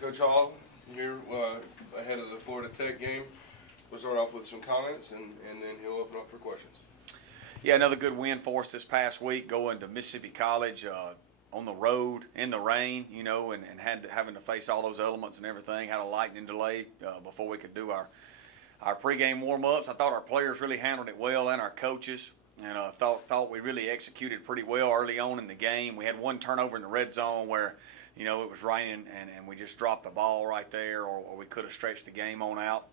Coach Hall, here ahead of the Florida Tech game. We'll start off with some comments, and then he'll open up for questions. Yeah, another good win for us this past week, going to Mississippi College on the road in the rain, and having to face all those elements and everything. Had a lightning delay before we could do our pregame warm-ups. I thought our players really handled it well, and our coaches, and thought we really executed pretty well early on in the game. We had one turnover in the red zone where, it was raining, and we just dropped the ball right there, or we could have stretched the game on out.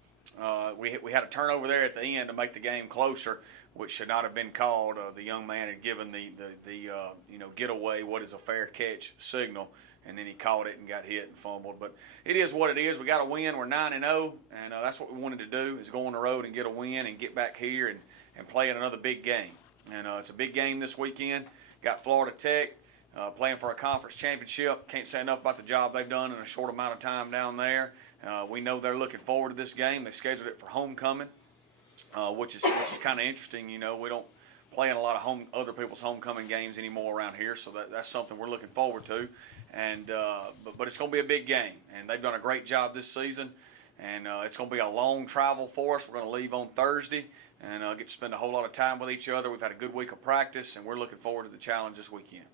We had a turnover there at the end to make the game closer, which should not have been called. The young man had given the getaway, what is a fair catch signal, and then he caught it and got hit and fumbled. But it is what it is. We got a win. We're 9-0, and that's what we wanted to do, is go on the road and get a win and get back here and play in another big game. And it's a big game this weekend. Got Florida Tech playing for a conference championship. Can't say enough about the job they've done in a short amount of time down there. We know they're looking forward to this game. They scheduled it for homecoming, which is kind of interesting. We don't play in a lot of other people's homecoming games anymore around here, so that's something we're looking forward to. And but it's going to be a big game, and they've done a great job this season. And it's going to be a long travel for us. We're going to leave on Thursday and get to spend a whole lot of time with each other. We've had a good week of practice, and we're looking forward to the challenge this weekend.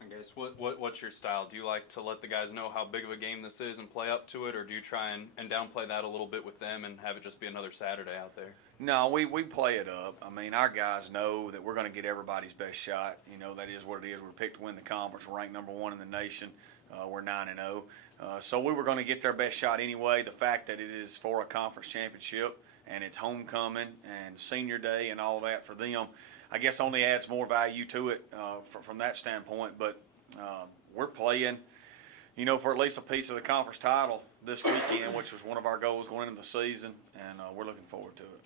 I guess what's your style? Do you like to let the guys know how big of a game this is and play up to it, or do you try and downplay that a little bit with them and have it just be another Saturday out there? No, we play it up. I mean, our guys know that we're going to get everybody's best shot. That is what it is. We're picked to win the conference. We're ranked number 1 in the nation. We're 9-0. So we were going to get their best shot anyway. The fact that it is for a conference championship and it's homecoming and senior day and all that for them, I guess only adds more value to it from that standpoint. But we're playing, for at least a piece of the conference title this weekend, which was one of our goals going into the season, and we're looking forward to it.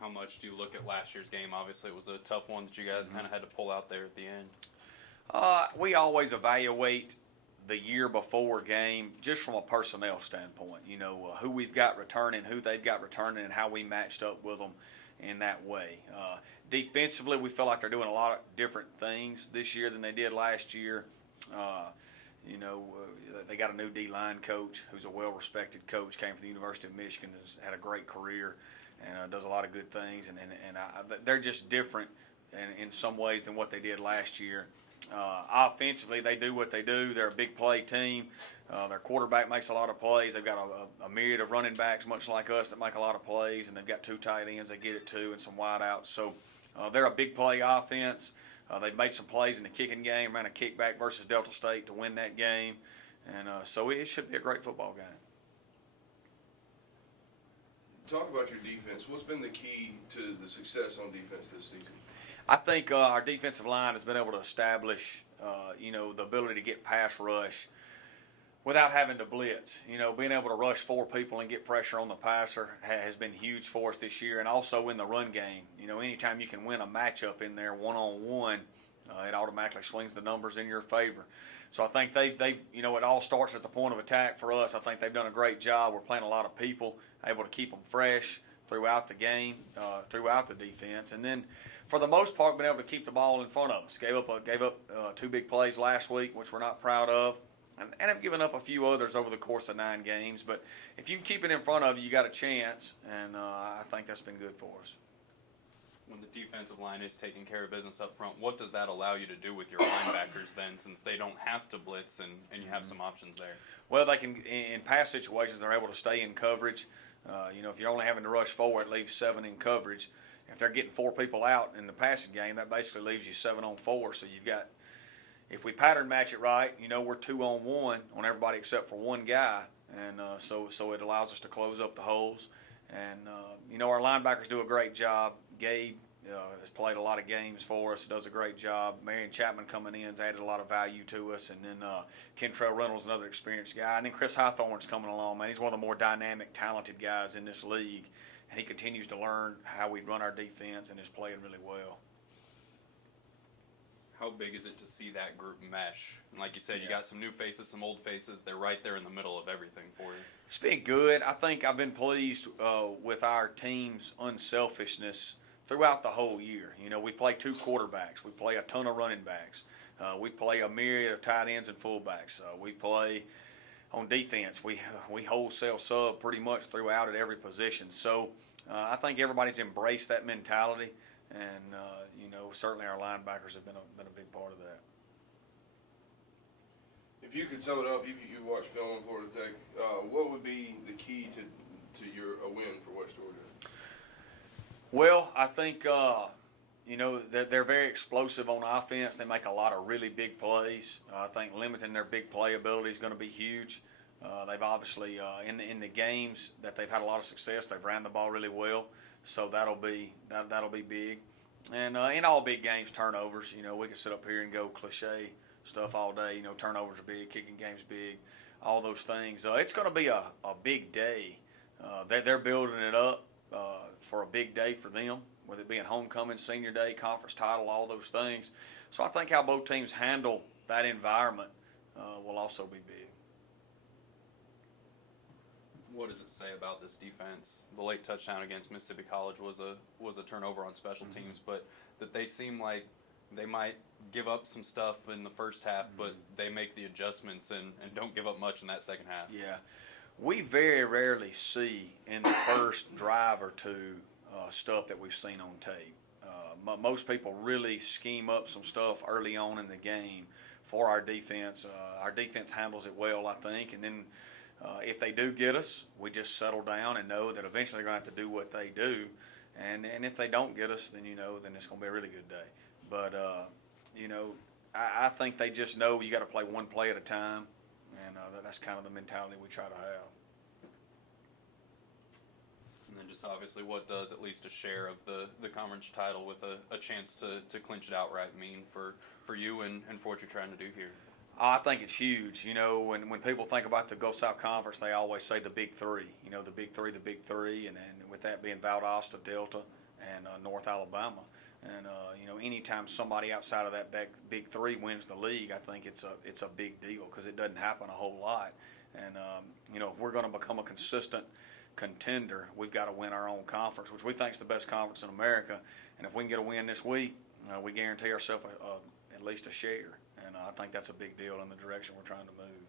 How much do you look at last year's game? Obviously, it was a tough one that you guys kind of had to pull out there at the end. We always evaluate the year before game just from a personnel standpoint. Who we've got returning, who they've got returning, and how we matched up with them in that way. Defensively, we feel like they're doing a lot of different things this year than they did last year. They got a new D-line coach who's a well-respected coach, came from the University of Michigan, has had a great career, and does a lot of good things. And they're just different in some ways than what they did last year. Offensively, they do what they do. They're a big play team. Their quarterback makes a lot of plays. They've got a myriad of running backs, much like us, that make a lot of plays, and they've got 2 tight ends they get it to and some wideouts. So they're a big play offense. They've made some plays in the kicking game, ran a kickback versus Delta State to win that game. And so it should be a great football game. Talk about your defense. What's been the key to the success on defense this season? I think our defensive line has been able to establish, the ability to get pass rush without having to blitz. Being able to rush 4 people and get pressure on the passer has been huge for us this year, and also in the run game. Anytime you can win a matchup in there one-on-one, it automatically swings the numbers in your favor. So I think they it all starts at the point of attack for us. I think they've done a great job. We're playing a lot of people, able to keep them fresh throughout the game, throughout the defense, and then for the most part, been able to keep the ball in front of us. Gave up 2 big plays last week, which we're not proud of, and have given up a few others over the course of 9 games. But if you can keep it in front of you, you got a chance, and I think that's been good for us. When the defensive line is taking care of business up front, what does that allow you to do with your linebackers then, since they don't have to blitz and you have some options there? Well, they can, in pass situations, they're able to stay in coverage. If you're only having to rush 4, it leaves 7 in coverage. If they're getting 4 people out in the passing game, that basically leaves you 7 on 4. So you've got, if we pattern match it right, we're 2 on 1 on everybody except for one guy, and so it allows us to close up the holes. And our linebackers do a great job. Gabe has played a lot of games for us, does a great job. Marion Chapman coming in has added a lot of value to us. And then Kentrell Reynolds, another experienced guy. And then Chris Highthorne's coming along, man. He's one of the more dynamic, talented guys in this league. And he continues to learn how we run our defense and is playing really well. How big is it to see that group mesh? And like you said, you got some new faces, some old faces. They're right there in the middle of everything for you. It's been good. I think I've been pleased with our team's unselfishness throughout the whole year. You know, we play 2 quarterbacks. We play a ton of running backs. We play a myriad of tight ends and fullbacks. We play on defense. We wholesale sub pretty much throughout at every position. So I think everybody's embraced that mentality, and you know, certainly our linebackers have been a big part of that. If you could sum it up, you watch film on Florida Tech. What would be the key to a win for West Georgia? Well, I think you know, they're very explosive on offense. They make a lot of really big plays. I think limiting their big play ability is going to be huge. They've obviously in the games that they've had a lot of success, they've ran the ball really well. So that'll be big. And in all big games, turnovers. You know, we can sit up here and go cliche stuff all day. You know, turnovers are big, kicking game's big, all those things. It's going to be a big day. They're building it up for a big day for them, whether it be in homecoming, senior day, conference title, all those things. So I think how both teams handle that environment will also be big. What does it say about this defense? The late touchdown against Mississippi College was a turnover on special teams, but that they seem like they might give up some stuff in the first half, but they make the adjustments and don't give up much in that second half. Yeah. We very rarely see in the first drive or two stuff that we've seen on tape. Most people really scheme up some stuff early on in the game for our defense. Our defense handles it well, I think, and then if they do get us, we just settle down and know that eventually they're going to have to do what they do. And if they don't get us, then, you know, then it's going to be a really good day. But, you know, I think they just know you got to play one play at a time. And that's kind of the mentality we try to have. And then just obviously what does at least a share of the conference title with a chance to clinch it outright mean for you and for what you're trying to do here? I think it's huge. You know, when people think about the Gulf South Conference, they always say the big three. You know, the big three, and with that being Valdosta, Delta, and North Alabama. And you know, anytime somebody outside of that big three wins the league, I think it's a big deal because it doesn't happen a whole lot. And you know, if we're going to become a consistent contender, we've got to win our own conference, which we think is the best conference in America. And if we can get a win this week, we guarantee ourselves at least a share. And I think that's a big deal in the direction we're trying to move.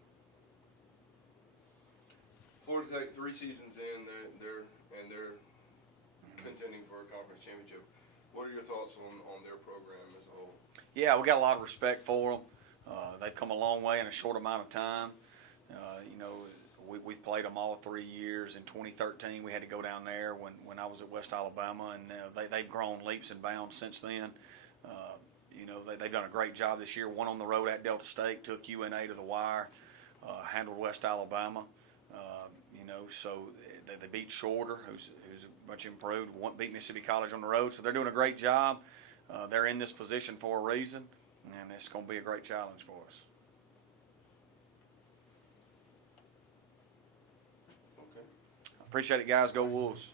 Florida Tech 3 seasons in, they're contending for a conference championship. What are your thoughts on their program as a whole? Yeah, we got a lot of respect for them. They've come a long way in a short amount of time. You know, we've played them all 3 years. In 2013, we had to go down there when I was at West Alabama, and they've grown leaps and bounds since then. You know, they've done a great job this year. Won on the road at Delta State, took UNA to the wire, handled West Alabama. You know, so they beat Shorter, who's much improved. Beat Mississippi College on the road. So they're doing a great job. They're in this position for a reason, and it's going to be a great challenge for us. Okay. Appreciate it, guys. Go Wolves.